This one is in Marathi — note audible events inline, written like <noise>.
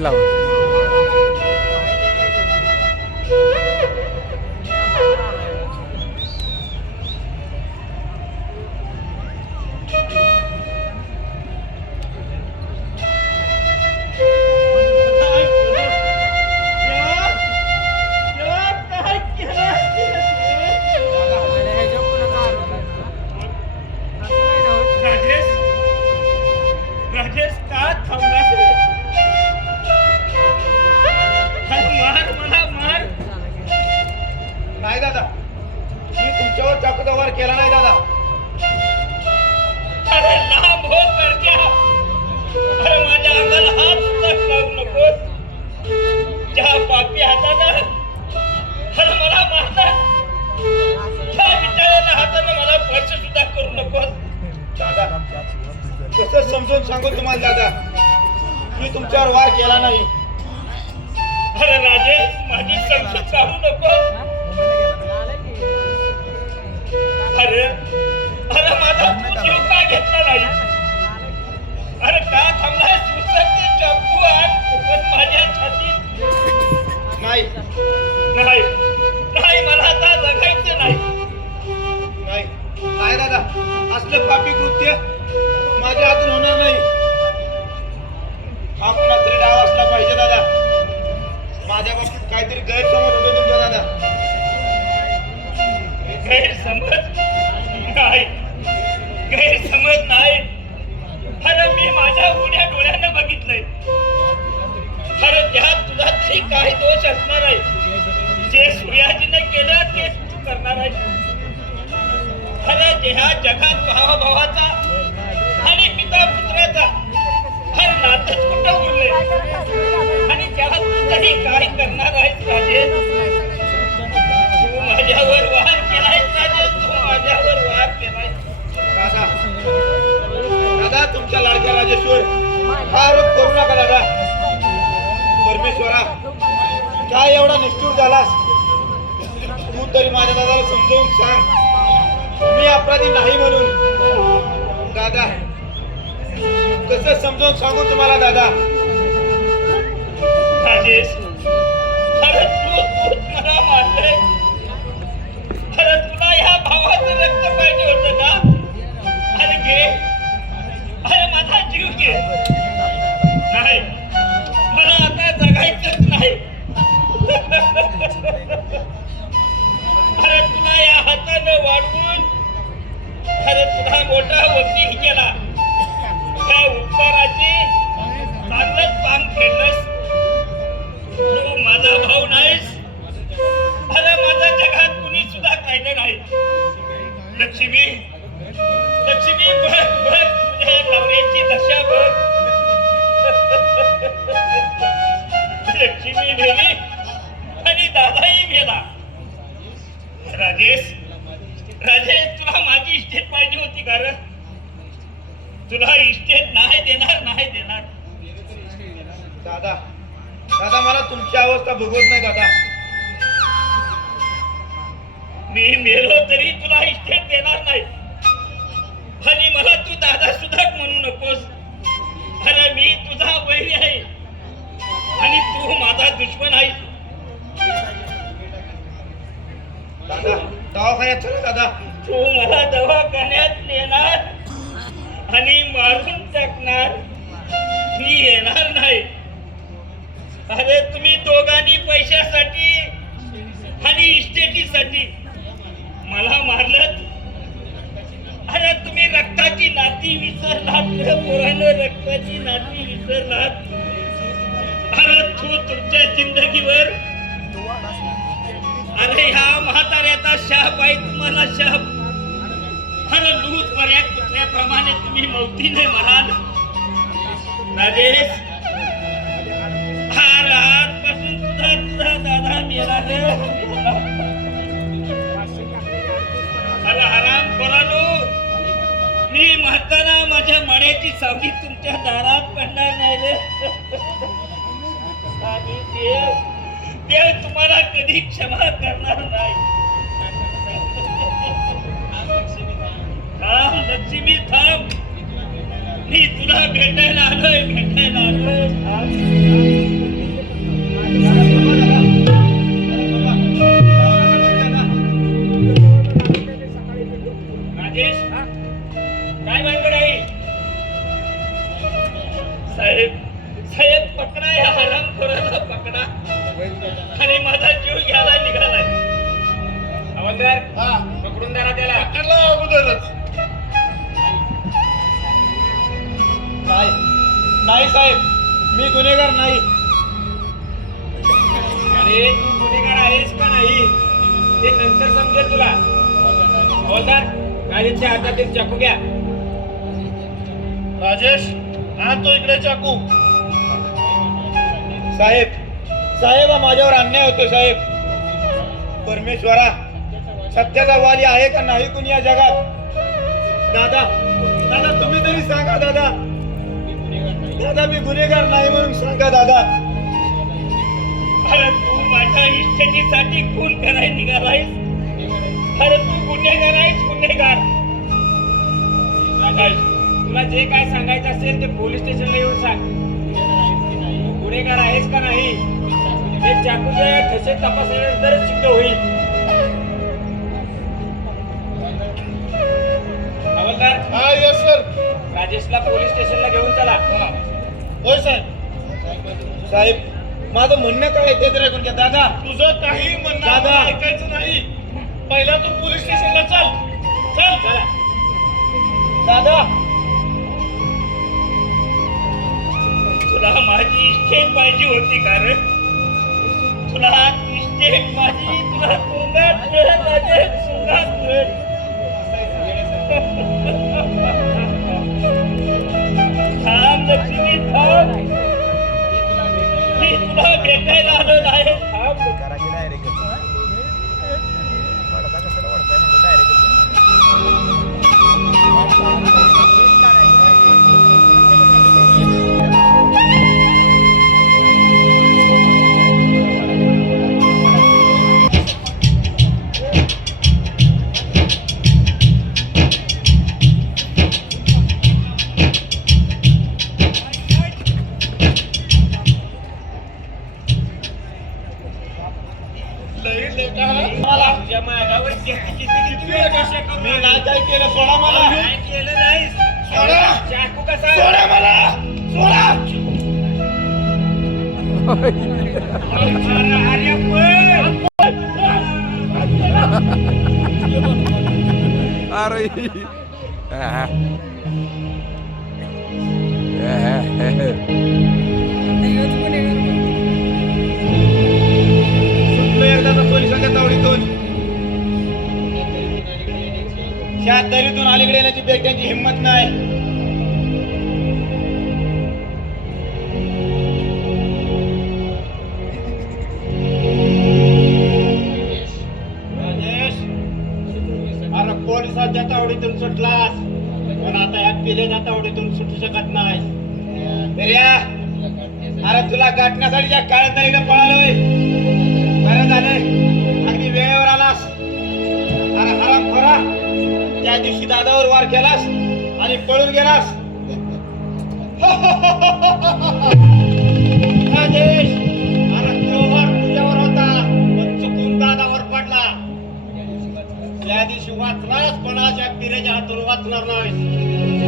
लाइट लावा तुमच्यावर चाकूचा वार केला नाही दादा. अरे लांब हो अरे माझ्या अंगाला हात सुद्धा लावू त्या पापी हातानं अरे मला मारतात. त्या हातानं मला स्पर्श सुद्धा करू नकोस. दादा समजून सांगू तुम्हाला दादा. मी तुमच्यावर वार केला नाही. अरे राजेश माझी समजूत काढू नको अरे अरे माझा जीव का घेतला नाही. अरे का थांबलाय? सुसरते चाकू आण फुकट माझ्या छातीत. नाही. नाही. समजावून सांग? मी अपराधी नाही म्हणून. दादा कसं समजावून सांगू तुम्हाला दादा? राजेश अरे तू तूच मला मारलंय अरे तुला ह्या भावाचं रक्त पाहिजे होतं ना? अरे घे. अरे माझा जीव घे. नाही मला आता जगायचंच नाही. अरे <laughs> तुला या हातानं वाढवून अरे तुला मोठा वकील केला. त्या उपकाराची चांगलंच पान फेडलं राजेश राजेश तुला माझी इस्टेट पाहिजे होती कारण तुला इस्टेट नाही देणार नाही देणार. दादा दादा मला तुमची अवस्था भोगवत नाही दादा. मी मेलो तरी तुला इस्टेट देणार नाही. आणि मला तू दादा सुद्धा म्हणू नकोस. अरे मी तुझा वैरी आहे. आणि तू माझा दुश्मन आहे दादा दवाखान्यात चला दादा. तू मला दवाखान्यात नेणार आणि मारून टाकणार. मी येणार नाही. अरे तुम्ही दोघांनी पैशासाठी आणि इस्टेटीसाठी मला मारलं अरे तुम्ही रक्ताची नाती विसरलात. पोरानं रक्ताची नाती विसरलात. अरे तू तुमच्या जिंदगीवर अरे ह्या म्हाताऱ्याचा शाप आहे तुम्हाला शाप अरे लूज पर्या कुत्र्याप्रमाणे तुम्ही मौतीने म्हणाल. राजेश हा रात पासून तुझा दादा मेला रे. अरे आराम करालो मी म्हातारा माझ्या मड्याची सावली तुमच्या दारात पडणार नाही रे. देव तुम्हाला कधी क्षमा करणार नाही. थांब लक्ष्मी थांब. मी तुला भेटायला आलोय भेटायला आलोय. पकडून धरा त्याला. अगोदरच. नाही नाही साहेब मी गुन्हेगार नाही. अरे तू गुन्हेगार आहेस का नाही? ते नंतर समजेल तुला. हवालदार राजेशच्या हातात एक चाकू घ्या. राजेश आण तो इकडे चाकू. साहेब साहेब हा माझ्यावर अन्याय होतो साहेब. परमेश्वरा सत्याचा वाली आहे का नाही कुणी या जगात? दादा दादा तुम्ही तरी सांगा दादा. दादा मी गुन्हेगार नाही म्हणून सांगा दादा. अरे तू माझ्या इच्छेसाठी खून करायला निघालायस? अरे तू गुन्हेगार आहेस गुन्हेगार. राजेश तुला जे काय सांगायचं असेल ते पोलीस स्टेशनला येऊन सांग. तू गुन्हेगार आहेस का नाही? ते चाकूचे ठसे तपासल्यानंतरच सिद्ध होईल. हा यस सर राजेशला पोलीस स्टेशनला घेऊन चला. होय साहेब. साहेब माझं म्हणणं काय ते तर ऐकून घ्या. दादा तुझं काही म्हणणं दादा. आम्हाला ऐकायचं नाही. पहिला तू पोलीस स्टेशनला चल. चल. चला. दादा. तुला माझी इस्टेट पाहिजे होती का रे तुला इस्टेट माझी तुला तुरुंगात मिळत आहे, मिळत. तुला भेटायला आलो नाही थांब डायरेक्ट अरे पण Ari. सुटलो ह्या दरीतून अलीकडे येण्याची त्यांची हिंमत नाही पोलिसांच्या तावडीतून सुटलास. पण आता या पिलेच्या तावडीतून सुटू शकत नाही अरे तुला गाठण्यासाठी ज्या काळ्या तरीने पळालोय. बरं झालं. अगदी वेळेवर आलास. अरे हराम खोरा. त्या दिवशी दादावर वार केलास आणि पळून गेलास. <laughs> राजेश दिवशी वाचलास पण आज या पिरेच्या हातून वाचणार नाही